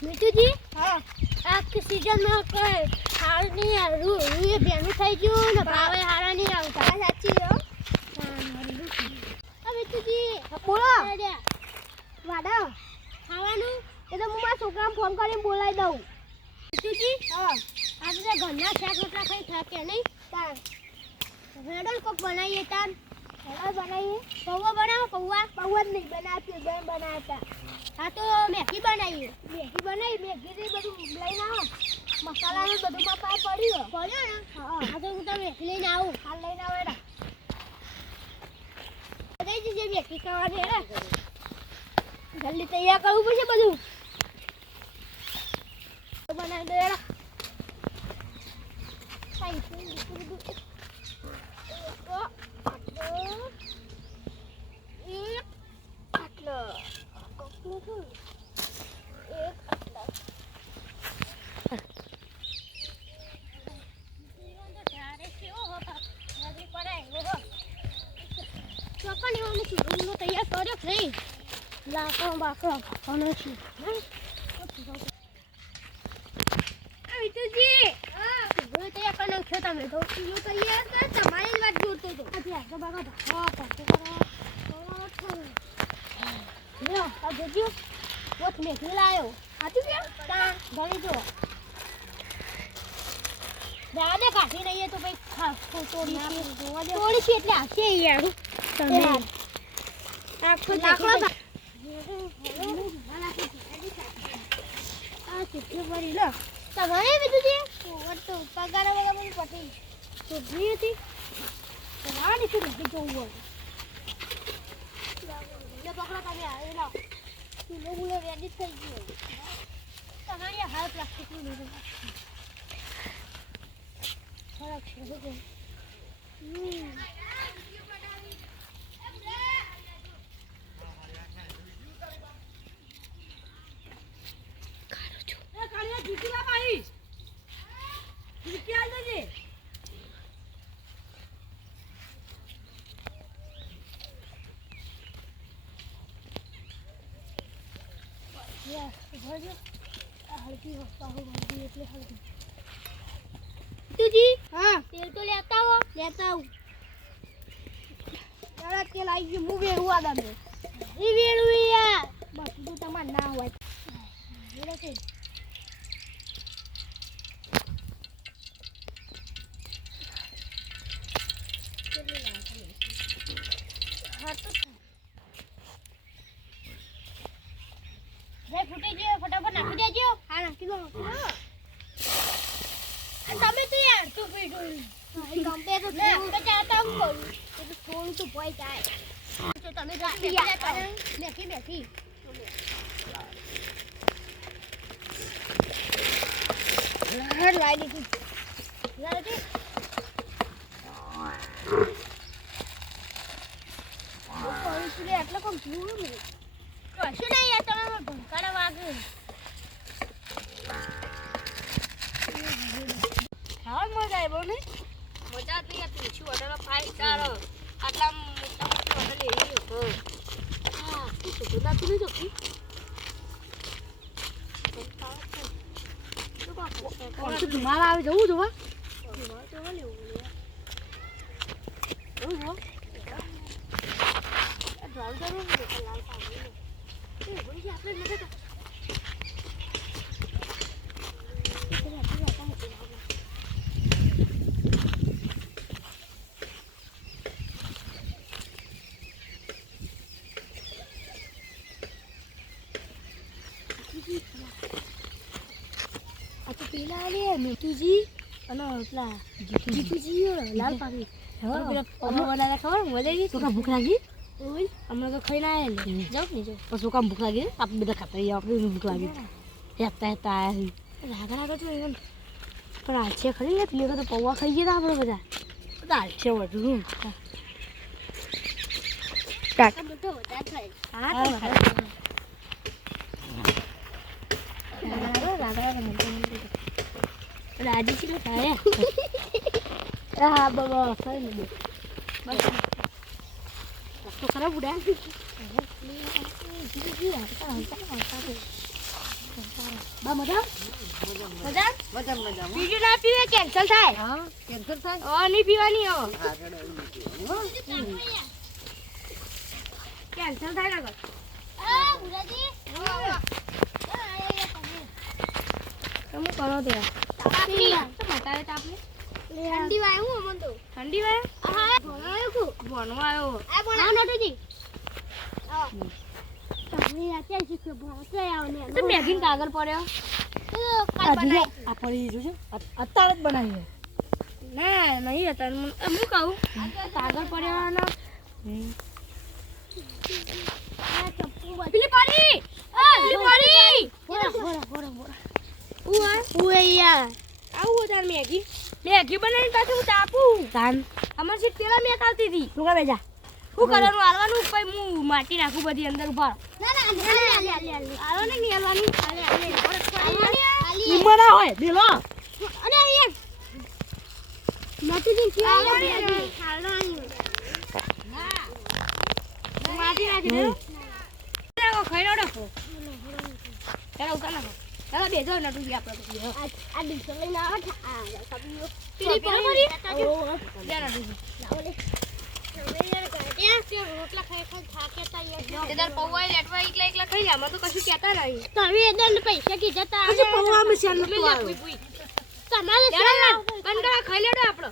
મીઠુજી હા આખી સીઝનમાં કોઈ હાલ નહીં આવ્યું એ બેનું થઈ ગયું ને ભાવે હારા નહીં આવતા સાચી હો મીઠુજી બોલો વાડા ખાવાનું એ તો હું મારા છોકરાને ફોન કરીને બોલાવી દઉં મીઠુજી હા આપણે ઘરના શાક રોટલા ખાઈ થાકે નહીં તાર રેડલ કોક બનાવીએ તાર બનાવીએ પૌવા બનાવો પૌવા જ નહીં બનાવતી બેન બનાવતા હા તો મેગી બનાવીએ મેગી બધું લઈને આવો મસાલાનું બધું માપા પડ્યો ને હા તો હું તો મેગી લઈને આવું હાલ લઈને આવો એડા દઈ દીજે મેગી ખાવાની એડા જલ્દી તૈયાર કરવું પડશે બધું બનાવી દો એડા તૈયાર કર્યો નહીં લાકડો બાકડો ભણો છું તૈયાર કરી નાખ્યો તમે તો તૈયાર કર તમારી જ વાત જોતો હતો આગળ બાગા જોજો વોટ મેં લાયો આતું કે ઘણી જો દાદે કાઢી રહીએ તો ભાઈ તોડી છે એટલે હશે યાર તમે આખો લાકડો આ ચિઠ્ઠી ભરી લો તમારે બધું છે તો પગાર વગર બધું પટી તો ભી હતી રાણી શું નથી જોવું હોય લે પકડો તમે આવી લાવ કિલો ગુલો રેડી થઈ ગયો તમારી હાલ પ્લાસ્ટિકનું લીધું ખરાબ છે હળદી એટલે હળદી તુજી હા તેલ તો લેતા આવું જરા તેલ આવી ગયું હું વેરું આ દમે ઈ વેરું યાર બાકી તો તમાર ના હોય વેરો છે હા તો જે ફૂટી ગયો ફટાફટ નાખી દેજો હા નાખી દો તમે તો યાર તું પીડું કમ્પેર તો આપણે ચાહતા હું કરું એ તો થોડું તો ભય જાય તો તમે બેઠી હર લાગી તું લાગી એટલે કોમ જોયું ને કશું નહીં યાર તમે ભંકારા વાગે ખાવા મજા આવ્યો ને મજા જ નહીં હતી શું ઓર્ડર 5 સ્ટાર આટલા મોટા મોટા ઓર્ડર લેવી હતો હા શું તો નાતું નહીં જોકી તો ધુમાળ આવે જવું જોવા લેવું ડ્રાઈવર લાલ પાણી એ બોલી આપણે મદદ પેલા લે મીઠુજી અને પેલા જીતુજી લાલ પાણી હવે બનાવ્યા ખબર મજા આવી તો ભૂખ લાગી હમણાં તો ખાઈને આવ્યા ને જાઓ ને જો પછી કામ ભૂખ લાગી આપણે બધા ખાતા આપણે ભૂખ લાગી હેતા આવ્યા રાગા તો પણ આ છે ખરી ને પેલી તો પૌવા ખાઈ ગયા આપણે બધા હાલ છે બધું રાજી છે ને ખાય હા બાબા ખાઈ લે બસ તો ખરાબ ઉડા બા મજા મજા મજા મજા બીજું ના પીવે કેન્સલ થાય હા કેન્સર થાય નહીં પીવાની હવે આગળ કેન્સલ થાય ના બુરાજી તમે કરો તે બતાવે તો આપણે ઠંડી વાય હું અમન તો ઠંડી વાય હા ભણવાયો કો ભણવાયો આ ભણાવ નટુજી તમે રાતે શીખો ભણતો આવને તો મેગીન કાગળ પડ્યો કાલ બનાવી આ પડી જોજો અત્યારે જ બનાવી ના નહીં હતા હું કહું કાગળ પડ્યો ને પેલી પડી પેલી પડી ઉએ યાર આવું તાર મેગી બનાવીને પાછું હું તાપું તાન અમાર સીટ પેલા મેક આવતી હતી તું કા બેજા શું કરવાનું હાલવાનું પછી હું માટી નાખું બધી અંદર ઉભા હાલો ને નહીં હાલવાની ઉમરા હોય દેલો અરે એમ માટી થી હાલવાની માટી નાખી દે નાખો ખાઈ નાખો ચાલો ઉતાર નાખો ચાલો બેજો નટુજી આપણે આ ડીસો લઈને આવો આ સબ્જીઓ પેલી પડી જા નટુજી રોટલા ખાઈ થાકે તા એદર પૌવા લેટવા એકલા ખાઈ લે આમાં તો કશું કહેતા નહીં તો હવે એદર પૈસા કીધા તા પછી પૌવા માં ચાલ તમારે કંટાળા ખાઈ લેડો આપણો